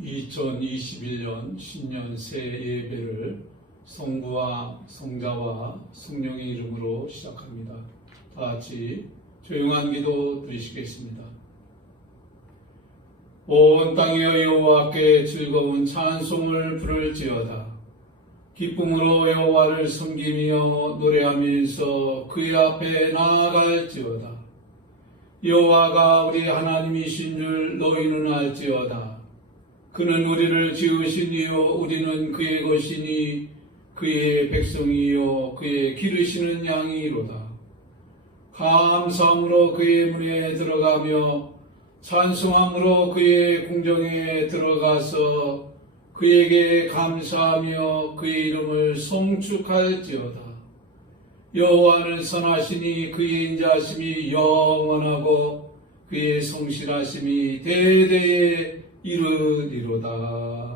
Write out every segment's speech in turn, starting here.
2021년 신년 새 예배를 성부와 성자와 성령의 이름으로 시작합니다. 다 같이 조용한 기도 드리시겠습니다. 온 땅이여 여호와께 즐거운 찬송을 부를지어다. 기쁨으로 여호와를 섬기며 노래하면서 그의 앞에 나아갈지어다. 여호와가 우리 하나님이신 줄 너희는 알지어다. 그는 우리를 지으신 이요 우리는 그의 것이니 그의 백성이요 그의 기르시는 양이로다. 감사함으로 그의 문에 들어가며 찬송함으로 그의 궁정에 들어가서 그에게 감사하며 그의 이름을 송축할지어다. 여호와는 선하시니 그의 인자하심이 영원하고 그의 성실하심이 대대에 이르리로다.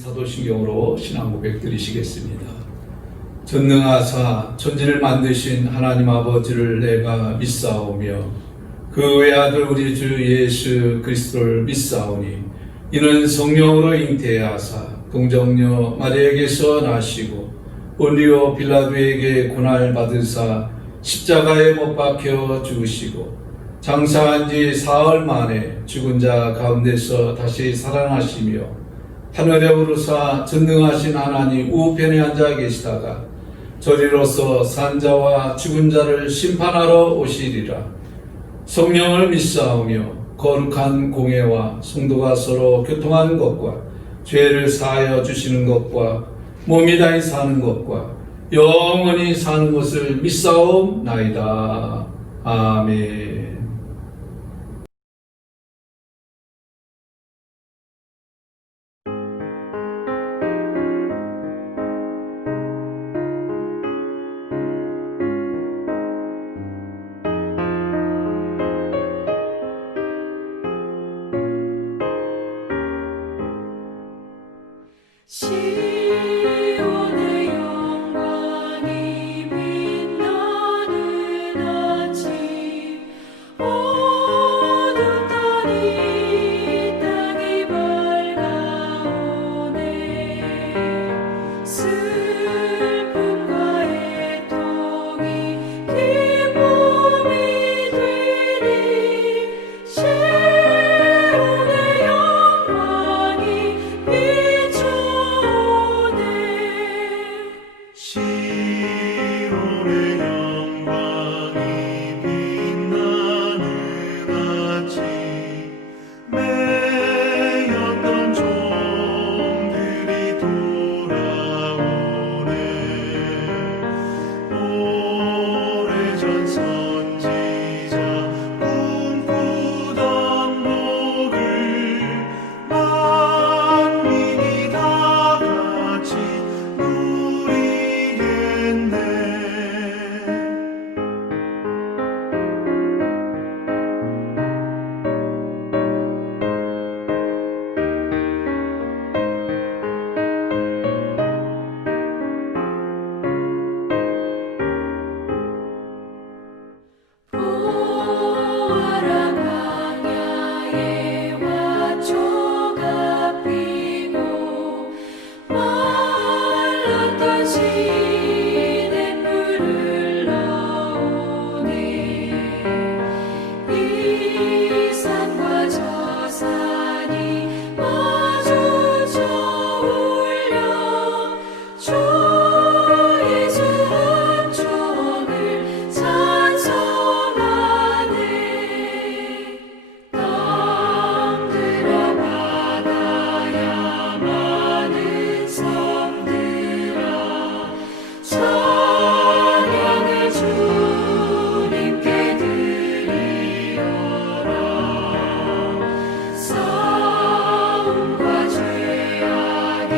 사도신경으로 신앙 고백 드리시겠습니다. 전능하사 천지를 만드신 하나님 아버지를 내가 믿사오며 그 외아들 우리 주 예수 그리스도를 믿사오니 이는 성령으로 잉태하사 동정녀 마리아에게서 나시고 본디오 빌라도에게 고난을 받으사 십자가에 못 박혀 죽으시고 장사한 지 사흘 만에 죽은 자 가운데서 다시 살아나시며 하늘에 오르사 전능하신 하나님 우편에 앉아 계시다가 저리로서 산자와 죽은 자를 심판하러 오시리라. 성령을 믿사오며 거룩한 공회와 성도가 서로 교통하는 것과 죄를 사하여 주시는 것과 몸이 다히 사는 것과 영원히 사는 것을 믿사옵나이다. 아멘. 시온의 영광이 빛나는 아침 어둡던 이 땅이 밝아오네 슬픔과 애통이 기쁨이 되니 시온의 영광이 시온의 영광이 빛나는 아침 매였던 종들이 돌아오네 오래전 선지자 꿈꾸던 복을 만민이 다 같이 누리겠네. 보아라 광야에 화초가 피고 말랐던 시냇물을 넣으네 이 산과 저 산이 마주쳐 울려 주 예수 은총을 찬송하네 땅들아 바다야 많은 섬들아 찬양을 주님께 드리어라 싸움과 죄악이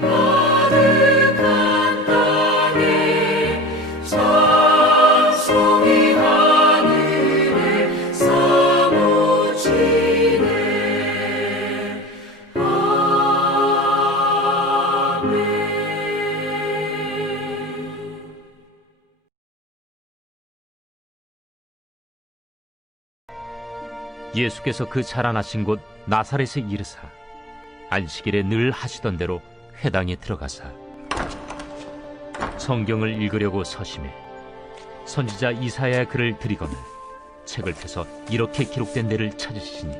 가득한 땅에 찬송이 하늘에 사무치네 아멘. 예수께서 그 자라나신 곳 나사렛에 이르사 안식일에 늘 하시던 대로 회당에 들어가사 성경을 읽으려고 서심해 선지자 이사야의 글을 들이거늘 책을 펴서 이렇게 기록된 데를 찾으시니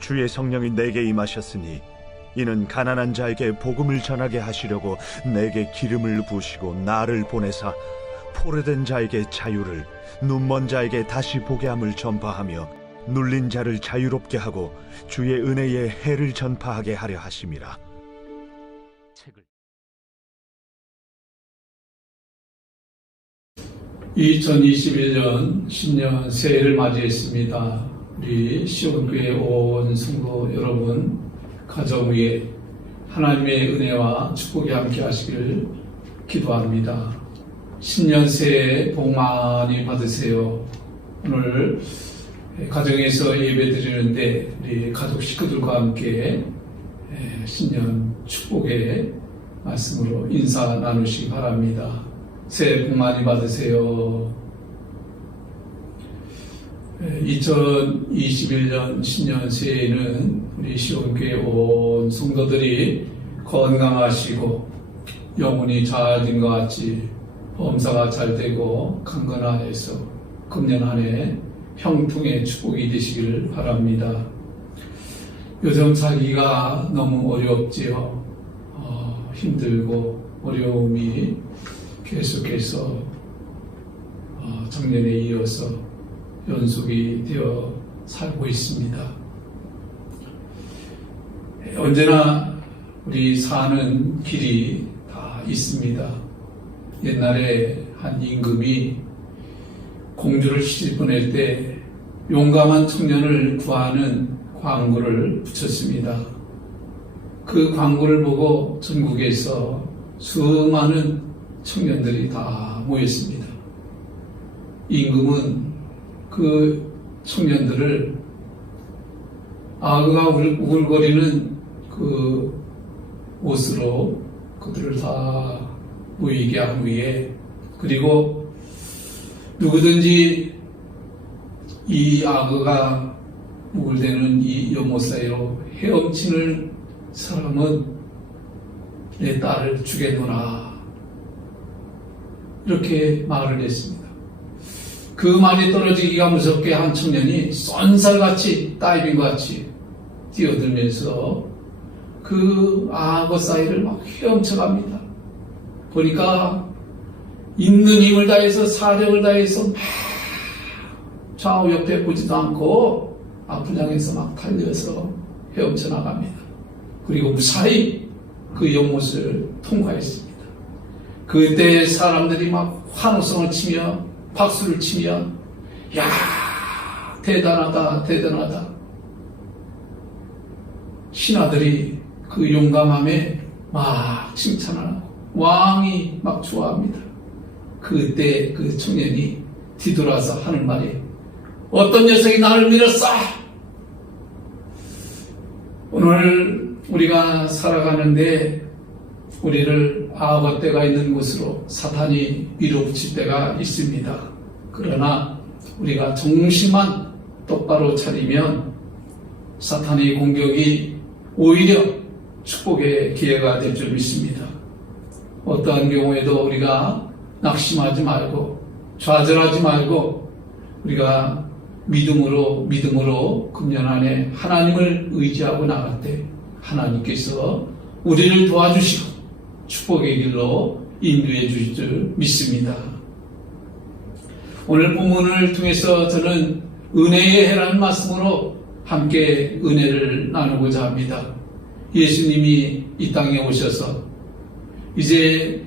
주의 성령이 내게 임하셨으니 이는 가난한 자에게 복음을 전하게 하시려고 내게 기름을 부으시고 나를 보내사 포로된 자에게 자유를 눈먼 자에게 다시 보게 함을 전파하며 눌린 자를 자유롭게 하고 주의 은혜의 해를 전파하게 하려 하심이라. 책을 2021년 신년 새해를 맞이했습니다. 우리 시온교회 온 성도 여러분 가정 위에 하나님의 은혜와 축복이 함께 하시길 기도합니다. 신년 새해 복 많이 받으세요. 오늘 가정에서 예배 드리는데 우리 가족 식구들과 함께 신년 축복의 말씀으로 인사 나누시기 바랍니다. 새해 복 많이 받으세요. 2021년 신년 새해에는 우리 시온교회 온 성도들이 건강하시고 영혼이 좋아진 것 같이 범사가 잘 되고 강건하여서 금년 한 해 형통의 축복이 되시길 바랍니다. 요즘 살기가 너무 어렵지요. 힘들고 어려움이 계속해서 작년에 이어서 연속이 되어 살고 있습니다. 언제나 우리 사는 길이 다 있습니다. 옛날에 한 임금이 공주를 시집 보낼 때 용감한 청년을 구하는 광고를 붙였습니다. 그 광고를 보고 전국에서 수많은 청년들이 다 모였습니다. 임금은 그 청년들을 아그가 우글거리는 그 옷으로 그들을 다 모이게 한 후에, 그리고 누구든지 이 아그가 우글대는 이 연못 사이로 헤엄치는 사람은 내 딸을 주겠노라, 이렇게 말을 했습니다. 그 말이 떨어지기가 무섭게 한 청년이 쏜살같이 다이빙같이 뛰어들면서 그 악어 사이를 막 헤엄쳐갑니다. 보니까 있는 힘을 다해서 사력을 다해서 막 좌우 옆에 보지도 않고 앞분장에서 막 달려서 헤엄쳐 나갑니다. 그리고 무사히 그 연못을 통과했습니다. 그때 사람들이 막 환호성을 치며 박수를 치며 야, 대단하다 대단하다, 신하들이 그 용감함에 막 칭찬하고 왕이 막 좋아합니다. 그때 그 청년이 뒤돌아서 하는 말이, 어떤 녀석이 나를 밀었어? 오늘 우리가 살아가는데 우리를 악어 떼가 있는 곳으로 사탄이 밀어붙일 때가 있습니다. 그러나 우리가 정신만 똑바로 차리면 사탄의 공격이 오히려 축복의 기회가 될 줄 믿습니다. 어떠한 경우에도 우리가 낙심하지 말고 좌절하지 말고 우리가 믿음으로 금년 안에 하나님을 의지하고 나갈 때 하나님께서 우리를 도와주시고 축복의 길로 인도해 주실 줄 믿습니다. 오늘 본문을 통해서 저는 은혜의 해라는 말씀으로 함께 은혜를 나누고자 합니다. 예수님이 이 땅에 오셔서 이제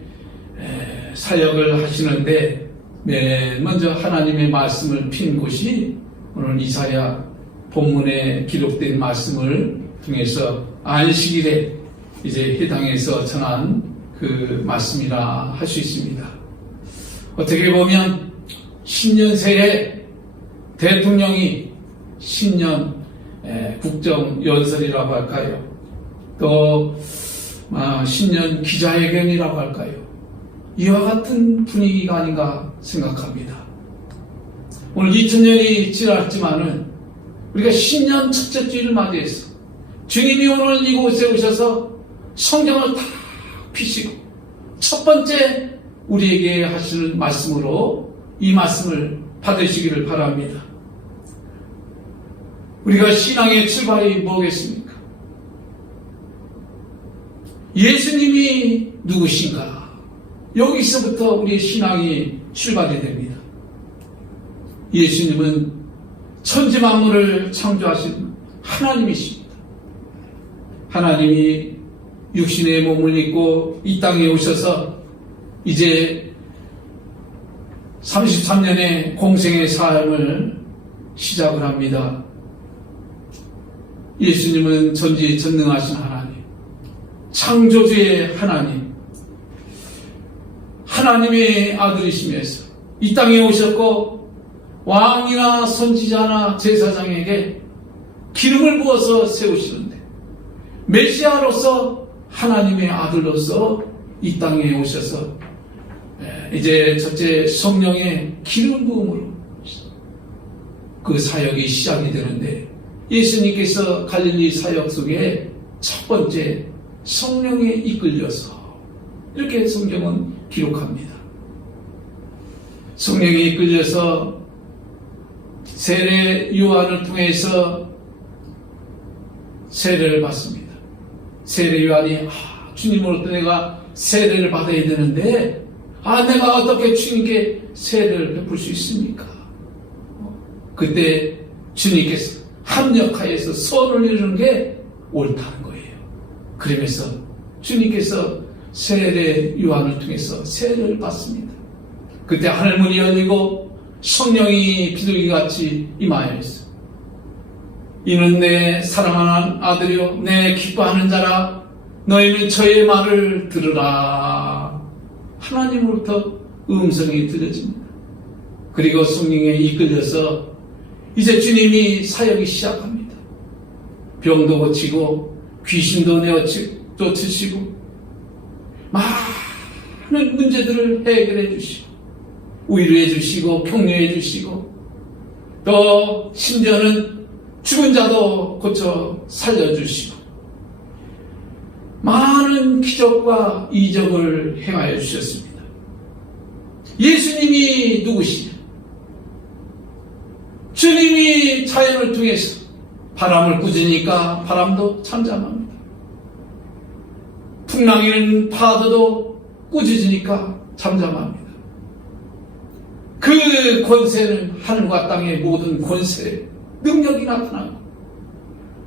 사역을 하시는데 맨 먼저 하나님의 말씀을 핀 곳이 오늘 이사야 본문에 기록된 말씀을 통해서 안식일에 이제 해당해서 전한 그 말씀이라 할 수 있습니다. 어떻게 보면 신년 새해 대통령이 신년 국정연설이라고 할까요? 또 신년 기자회견이라고 할까요? 이와 같은 분위기가 아닌가 생각합니다. 오늘 2000년이 지났지만은 우리가 신년 첫째 주일을 맞이해서 주님이 오늘 이곳에 오셔서 성경을 다 피시고 첫 번째 우리에게 하시는 말씀으로 이 말씀을 받으시기를 바랍니다. 우리가 신앙의 출발이 뭐겠습니까? 예수님이 누구신가? 여기서부터 우리의 신앙이 출발이 됩니다. 예수님은 천지 만물을 창조하신 하나님이십니다. 하나님이 육신의 몸을 입고 이 땅에 오셔서 이제 33년의 공생의 삶을 시작을 합니다. 예수님은 전지전능하신 하나님, 창조주의 하나님, 하나님의 아들이시면서 이 땅에 오셨고 왕이나 선지자나 제사장에게 기름을 부어서 세우시는데 메시아로서 하나님의 아들로서 이 땅에 오셔서 이제 첫째 성령의 기름 부음으로 그 사역이 시작이 되는데 예수님께서 갈릴리 사역 속에 첫 번째 성령에 이끌려서 이렇게 성경은 기록합니다. 성령에 이끌려서 세례 요한을 통해서 세례를 받습니다. 세례 요한이 주님으로부터 내가 세례를 받아야 되는데 내가 어떻게 주님께 세례를 베풀 수 있습니까? 그때 주님께서 합력하여서 선을 이루는 게 옳다는 거예요. 그러면서 주님께서 세례 요한을 통해서 세례를 받습니다. 그때 하늘문이 열리고 성령이 비둘기같이 임하였어요. 이는 내 사랑하는 아들이요 내 기뻐하는 자라 너희는 저의 말을 들으라. 하나님으로부터 음성이 들려집니다. 그리고 성령에 이끌려서 이제 주님이 사역이 시작합니다. 병도 고치고 귀신도 내어 쫓으시고 많은 문제들을 해결해 주시고 위로해 주시고 격려해 주시고 또 심지어는 죽은 자도 고쳐 살려주시고 많은 기적과 이적을 행하여 주셨습니다. 예수님이 누구시냐? 주님이 자연을 통해서 바람을 꾸짖으니까 바람도 잠잠합니다. 풍랑이는 파도도 꾸짖으니까 잠잠합니다. 그 권세는 하늘과 땅의 모든 권세, 능력이 나타나고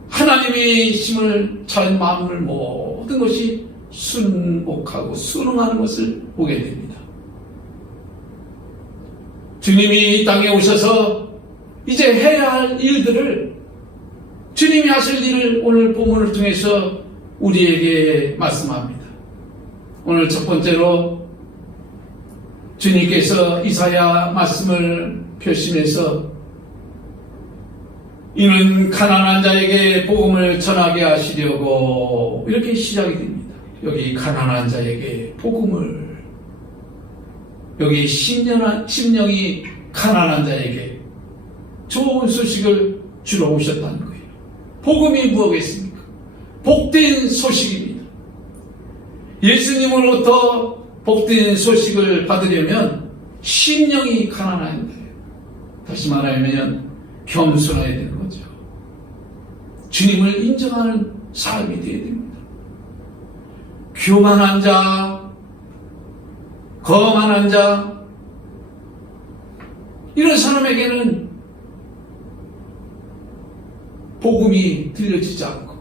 하나님의 힘을 자연 만물 모든 것이 순복하고 순응하는 것을 보게 됩니다. 주님이 이 땅에 오셔서 이제 해야 할 일들을 주님이 하실 일을 오늘 본문을 통해서 우리에게 말씀합니다. 오늘 첫 번째로 주님께서 이사야 말씀을 펴시면서 이는 가난한 자에게 복음을 전하게 하시려고 이렇게 시작이 됩니다. 여기 가난한 자에게 복음을, 여기 심령이 가난한 자에게 좋은 소식을 주러 오셨다는 거예요. 복음이 무엇겠습니까? 복된 소식입니다. 예수님으로부터 복된 소식을 받으려면 심령이 가난해야 돼요. 다시 말하면 겸손해야 되는 거죠. 주님을 인정하는 삶이 되어야 됩니다. 교만한 자, 거만한 자, 이런 사람에게는 복음이 들려지지 않고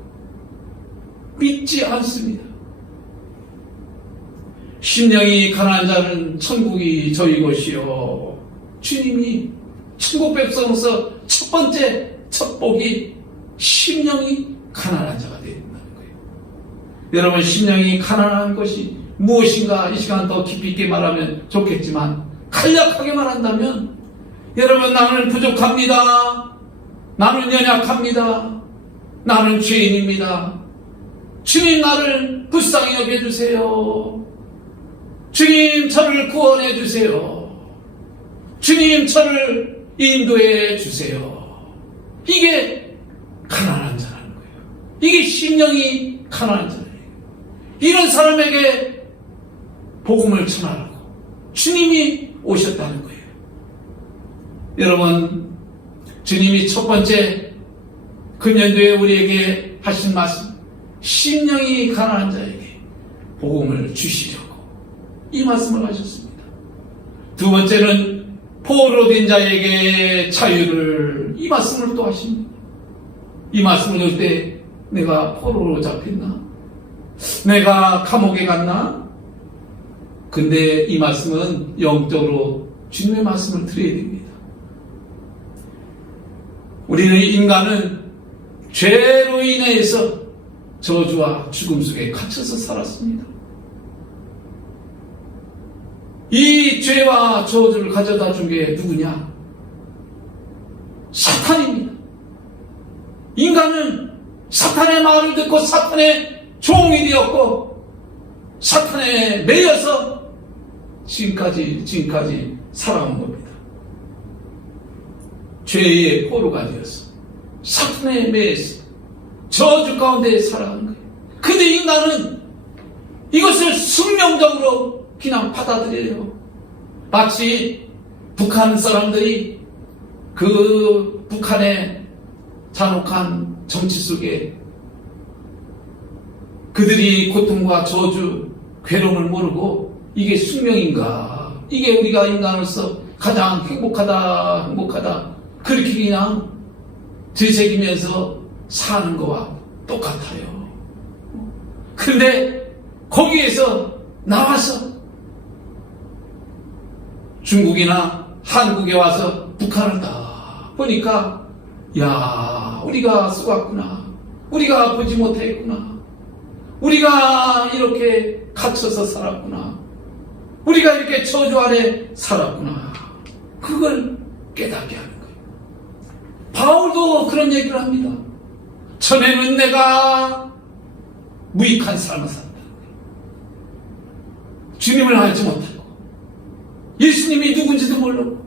믿지 않습니다. 심령이 가난한 자는 천국이 저희 것이요. 주님이 천국 백성으로서 첫 번째 첫복이 심령이 가난한 자가 되어야 된다는 거예요. 여러분, 심령이 가난한 것이 무엇인가 이 시간 더 깊이 있게 말하면 좋겠지만 간략하게 말한다면 여러분, 나는 부족합니다. 나는 연약합니다. 나는 죄인입니다. 주님, 나를 불쌍히 여겨주세요. 주님, 저를 구원해 주세요. 주님, 저를 인도해 주세요. 이게 가난한 자라는 거예요. 이게 심령이 가난한 자예요. 이런 사람에게 복음을 전하라고 주님이 오셨다는 거예요. 여러분, 주님이 첫 번째 금년도에 우리에게 하신 말씀, 심령이 가난한 자에게 복음을 주시려고 이 말씀을 하셨습니다. 두 번째는 포로 된 자에게 자유를, 이 말씀을 또 하십니다. 이 말씀을 들을 때 내가 포로로 잡혔나? 내가 감옥에 갔나? 근데 이 말씀은 영적으로 주님의 말씀을 드려야 됩니다. 우리는 인간은 죄로 인해서 저주와 죽음 속에 갇혀서 살았습니다. 이 죄와 저주를 가져다 준 게 누구냐? 사탄입니다. 인간은 사탄의 말을 듣고 사탄의 종이 되었고 사탄에 매여서 지금까지 살아온 겁니다. 죄의 포로가 되어서 사탄에 매여서 저주 가운데 살아가는 거예요. 근데 인간은 이것을 숙명적으로 그냥 받아들여요. 마치 북한 사람들이 그 북한의 잔혹한 정치 속에 그들이 고통과 저주, 괴로움을 모르고 이게 숙명인가? 이게 우리가 인간으로서 가장 행복하다 그렇게 그냥 되새기면서 사는 거와 똑같아요. 그런데 거기에서 나와서 중국이나 한국에 와서 북한을 딱 보니까 야, 우리가 쏘았구나. 우리가 보지 못했구나. 우리가 이렇게 갇혀서 살았구나. 우리가 이렇게 저주 아래 살았구나. 그걸 깨닫게 하는 거예요. 바울도 그런 얘기를 합니다. 전에는 내가 무익한 삶을 살았다. 주님을 알지 못하고 예수님이 누군지도 모르고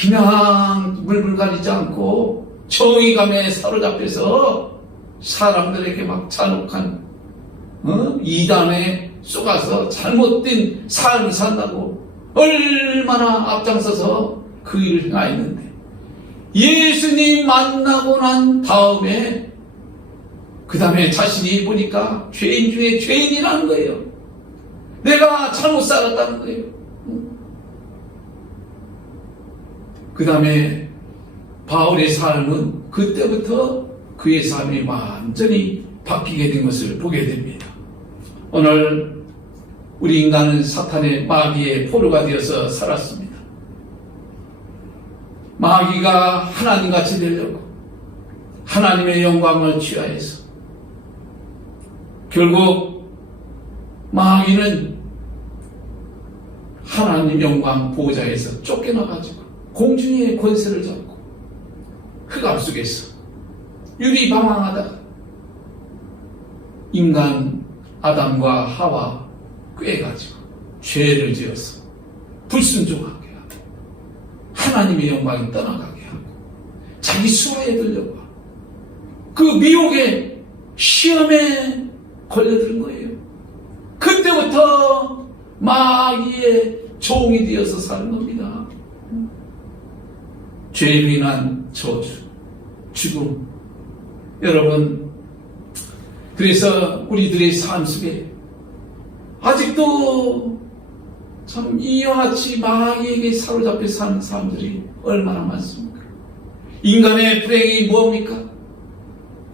그냥 물불 가리지 않고 정의감에 사로잡혀서 사람들에게 막 잔혹한 이단에 속아서 잘못된 삶을 산다고 얼마나 앞장서서 그 일을 행하였는데 예수님 만나고 난 다음에 그 다음에 자신이 보니까 죄인 중에 죄인이라는 거예요. 내가 잘못 살았다는 거예요. 그 다음에 바울의 삶은 그때부터 그의 삶이 완전히 바뀌게 된 것을 보게 됩니다. 오늘 우리 인간은 사탄의 마귀의 포로가 되어서 살았습니다. 마귀가 하나님같이 되려고 하나님의 영광을 취하해서 결국 마귀는 하나님 영광 보호자에서 쫓겨나가지고 공중의 권세를 잡고 흑암 속에서 유리방황하다가 인간 아담과 하와 꾀가지고 죄를 지어서 불순종하게 하고 하나님의 영광이 떠나가게 하고 자기 수하에 들려고 하고 그 미혹의 시험에 걸려드는 거예요. 그때부터 마귀의 종이 되어서 사는 겁니다. 죄로 인한 저주, 죽음. 여러분, 그래서 우리들의 삶 속에 아직도 참 이와 같이 마귀에게 사로잡혀 사는 사람들이 얼마나 많습니까? 인간의 불행이 뭡니까?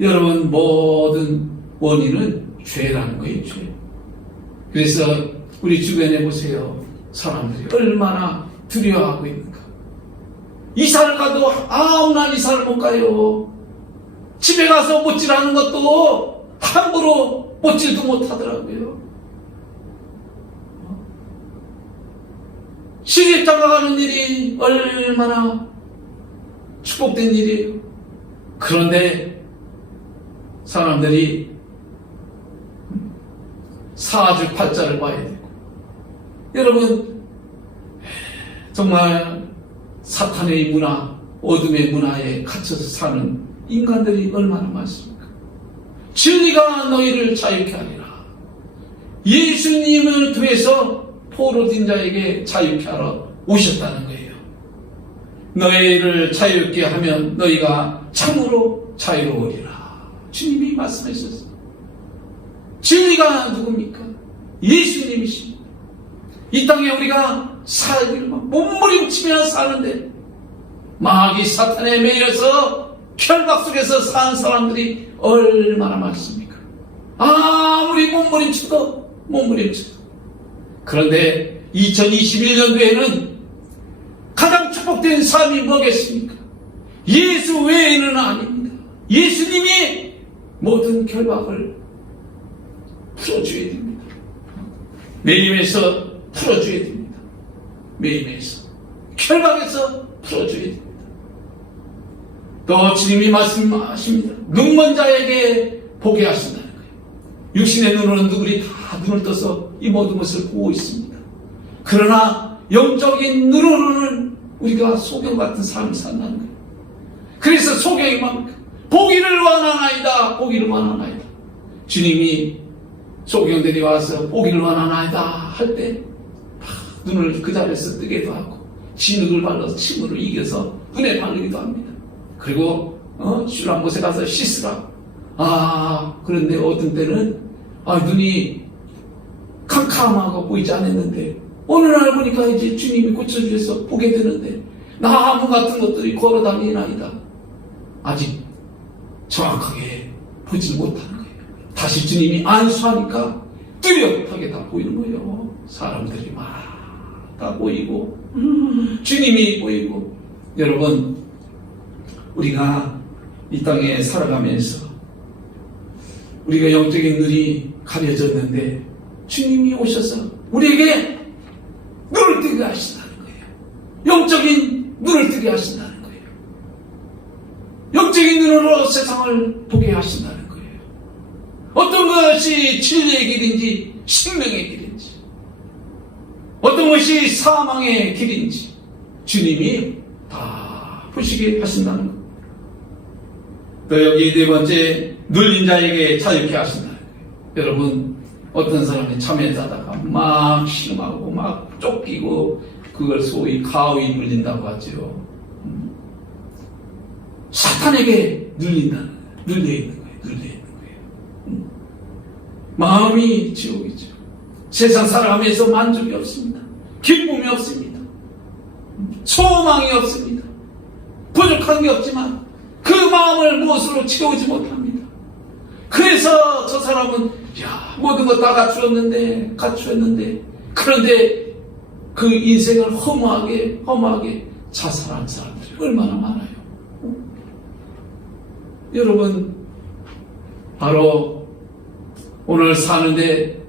여러분, 모든 원인은 죄라는 거예요, 죄. 그래서 우리 주변에 보세요. 사람들이 얼마나 두려워하고 있는가. 이사를 가도 아무나 이사를 못 가요. 집에 가서 못질하는 것도 함부로 못질도 못하더라고요. 시집장가 가는 일이 얼마나 축복된 일이에요. 그런데 사람들이 사주팔자를 봐야 되고 여러분 정말 사탄의 문화, 어둠의 문화에 갇혀서 사는 인간들이 얼마나 많습니까? 진리가 너희를 자유케 하리라. 예수님을 통해서 포로된 자에게 자유케 하러 오셨다는 거예요. 너희를 자유케 하면 너희가 참으로 자유로우리라. 주님이 말씀하셨어요. 진리가 누굽니까? 예수님이십니다. 이 땅에 우리가 살기를 몸부림치며 사는데 마귀 사탄에 매여서 결박 속에서 사는 사람들이 얼마나 많습니까? 아무리 몸부림쳐도 그런데 2021년도에는 가장 축복된 삶이 뭐겠습니까? 예수 외에는 아닙니다. 예수님이 모든 결박을 풀어줘야 됩니다. 매임에서 풀어줘야 됩니다. 매임에서 결박에서 풀어줘야 됩니다. 또 주님이 말씀하십니다. 눈먼 자에게 보게 하신다는 거예요. 육신의 눈으로는 누구리 다 눈을 떠서 이 모든 것을 보고 있습니다. 그러나 영적인 눈으로는 우리가 소경 같은 삶을 산다는 거예요. 그래서 소경이 뭡니까? 보기를 원하나이다. 보기를 원하나이다. 주님이 소경들이 와서 보기를 원하나이다 할 때 눈을 그 자리에서 뜨게도 하고 진흙을 발라서 침으로 이겨서 눈에 바르기도 합니다. 그리고 술 한 곳에 가서 씻으라. 그런데 어떤 때는 눈이 캄캄하고 보이지 않았는데 어느 날 보니까 이제 주님이 고쳐주셔서 보게 되는데 나무 같은 것들이 걸어다니나이다. 아직 정확하게 보지 못하는 거예요. 다시 주님이 안수하니까 뚜렷하게 다 보이는 거예요. 사람들이 막 다 보이고 주님이 보이고. 여러분, 우리가 이 땅에 살아가면서 우리가 영적인 눈이 가려졌는데 주님이 오셔서 우리에게 눈을 뜨게 하신다는 거예요. 영적인 눈을 뜨게 하신다는 거예요. 영적인 눈으로 세상을 보게 하신다는 거예요. 어떤 것이 진리의 길인지 생명의 길인지, 어떤 것이 사망의 길인지 주님이 다 보시게 하신다는 거예요. 또 여기 네 번째, 눌린 자에게 자유케 하신다는 거예요. 여러분, 어떤 사람이 참에 자다가 막 심하고 막 쫓기고 그걸 소위 가위 눌린다고 하죠. 사탄에게 눌려있는 거예요. 마음이 지옥이죠. 세상 살아가면서 만족이 없습니다. 기쁨이 없습니다. 소망이 없습니다. 부족한 게 없지만 그 마음을 무엇으로 채우지 못합니다. 그래서 저 사람은 모든 것 다 갖추었는데 그런데 그 인생을 허무하게 자살한 사람들이 얼마나 많아요. 여러분, 바로 오늘 사는데